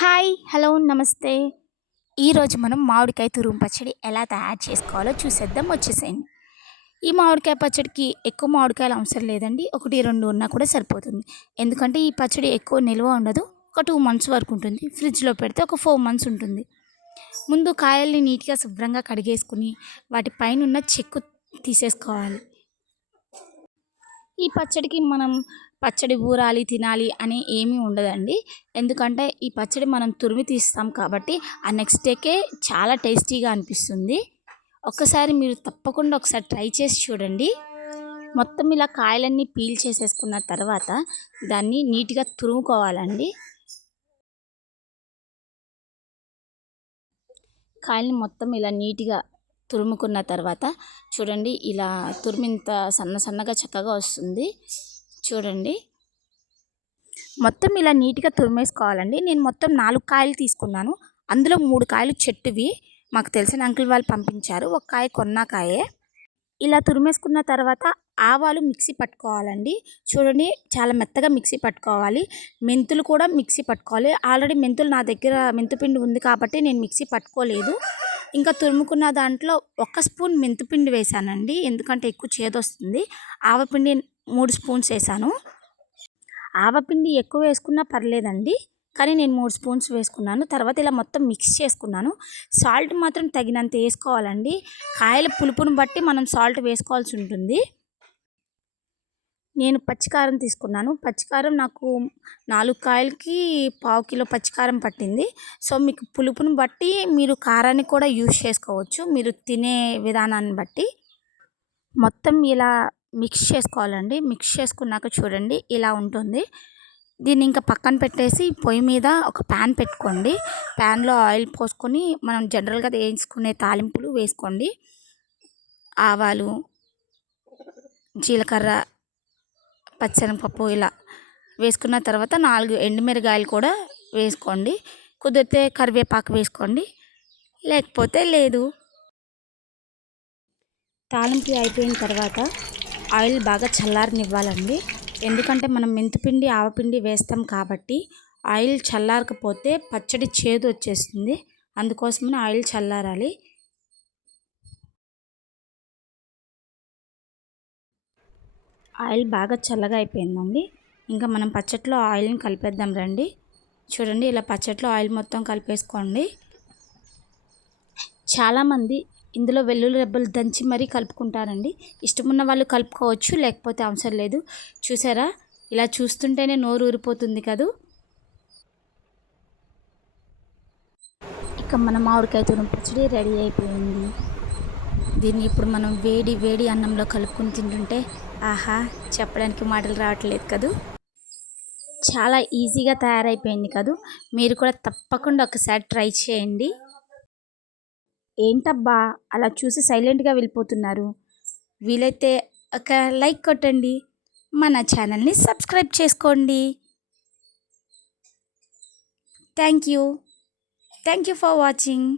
Hi hello నమస్తే. ఈరోజు మనం మామిడికాయ తురుము పచ్చడి ఎలా తయారు చేసుకోవాలో చూసేద్దాం వచ్చేసేయండి. ఈ మామిడికాయ పచ్చడికి ఎక్కువ మామిడికాయలు అవసరం లేదండి. ఒకటి రెండు ఉన్నా కూడా సరిపోతుంది. ఎందుకంటే ఈ పచ్చడి ఎక్కువ నిల్వ ఉండదు. ఒక టూ మంత్స్ వరకు ఉంటుంది. ఫ్రిడ్జ్లో పెడితే ఒక ఫోర్ మంత్స్ ఉంటుంది. ముందు కాయల్ని నీట్గా శుభ్రంగా కడిగేసుకుని వాటి పైన ఉన్న చెక్కు తీసేసుకోవాలి. ఈ పచ్చడికి మనం పచ్చడి ఊరాలి తినాలి అని ఏమీ ఉండదండి. ఎందుకంటే ఈ పచ్చడి మనం తురిమి తీస్తాం కాబట్టి ఆ నెక్స్ట్ డేకే చాలా టేస్టీగా అనిపిస్తుంది. ఒక్కసారి మీరు తప్పకుండా ఒకసారి ట్రై చేసి చూడండి. మొత్తం ఇలా కాయలన్నీ పీల్ చేసేసుకున్న తర్వాత దాన్ని నీట్గా తురుముకోవాలండి. కాయల్ని మొత్తం ఇలా నీట్గా తురుముకున్న తర్వాత చూడండి ఇలా తురిమింత సన్న సన్నగా చక్కగా వస్తుంది. చూడండి. మొత్తం ఇలా నీట్గా తురిమేసుకోవాలండి. నేను మొత్తం నాలుగు కాయలు తీసుకున్నాను. అందులో మూడు కాయలు చెట్టువి. మాకు తెలిసిన అంకుల్ వాళ్ళు పంపించారు. ఒక కాయ కొన్న కాయే. ఇలా తురిమేసుకున్న తర్వాత ఆవాలు మిక్సీ పట్టుకోవాలండి. చూడండి చాలా మెత్తగా మిక్సీ పట్టుకోవాలి. మెంతులు కూడా మిక్సీ పట్టుకోవాలి. ఆల్రెడీ మెంతులు నా దగ్గర మెంతుపిండి ఉంది కాబట్టి నేను మిక్సీ పట్టుకోలేదు. ఇంకా తురుముకున్న దాంట్లో ఒక స్పూన్ మెంతుపిండి వేసానండి ఎందుకంటే ఎక్కువ చేదొస్తుంది. ఆవపిండి మూడు స్పూన్స్ వేసాను. ఆవపిండి ఎక్కువ వేసుకున్నా పర్లేదండి కానీ నేను మూడు స్పూన్స్ వేసుకున్నాను. తర్వాత ఇలా మొత్తం మిక్స్ చేసుకున్నాను. సాల్ట్ మాత్రం తగినంత వేసుకోవాలండి. కాయల పులుపును బట్టి మనం సాల్ట్ వేసుకోవాల్సి ఉంటుంది. నేను పచ్చికారం తీసుకున్నాను. పచ్చికారం నాకు నాలుగు కాయలకి పావు కిలో పచ్చికారం పట్టింది. సో మీకు పులుపును బట్టి మీరు కారాన్ని కూడా యూజ్ చేసుకోవచ్చు. మీరు తినే విధానాన్ని బట్టి. మొత్తం ఇలా మిక్స్ చేసుకోవాలండి. మిక్స్ చేసుకున్నాక చూడండి ఇలా ఉంటుంది. దీన్ని ఇంకా పక్కన పెట్టేసి పొయ్యి మీద ఒక ప్యాన్ పెట్టుకోండి. ప్యాన్లో ఆయిల్ పోసుకొని మనం జనరల్గా వేయించుకునే తాలింపులు వేసుకోండి. ఆవాలు జీలకర్ర పచ్చనపప్పు ఇలా వేసుకున్న తర్వాత నాలుగు ఎండుమిరగాయలు కూడా వేసుకోండి. కుదిరితే కరివేపాకు వేసుకోండి. లేకపోతే లేదు. తాలింపు అయిపోయిన తర్వాత ఆయిల్ బాగా చల్లారనివ్వాలండి. ఎందుకంటే మనం మెంతిపిండి ఆవపిండి వేస్తాం కాబట్టి ఆయిల్ చల్లారకపోతే పచ్చడి చేదు వచ్చేస్తుంది. అందుకోసమని ఆయిల్ చల్లారాలి. ఆయిల్ బాగా చల్లగా అయిపోయిందండి. ఇంకా మనం పచ్చట్లో ఆయిల్ని కలిపేద్దాం రండి. చూడండి ఇలా పచ్చట్లో ఆయిల్ మొత్తం కలిపేసుకోండి. చాలామంది ఇందులో వెల్లుల్లి రెబ్బలు దంచి మరీ కలుపుకుంటారండి. ఇష్టమున్న వాళ్ళు కలుపుకోవచ్చు లేకపోతే అవసరం లేదు. చూసారా? ఇలా చూస్తుంటేనే నోరు ఊరిపోతుంది కదూ. ఇక మన మామిడికాయ తురం పచ్చడి రెడీ అయిపోయింది. దీన్ని ఇప్పుడు మనం వేడి వేడి అన్నంలో కలుపుకొని తింటుంటే ఆహా చెప్పడానికి మాటలు రావట్లేదు కదూ. చాలా ఈజీగా తయారైపోయింది కదూ. మీరు కూడా తప్పకుండా ఒకసారి ట్రై చేయండి. ఏంటబ్బా? అలా చూసి సైలెంట్గా వెళ్ళిపోతున్నారు. వీలైతే ఒక లైక్ కొట్టండి. మన ఛానల్ని సబ్స్క్రైబ్ చేసుకోండి. Thank you. Thank you for watching.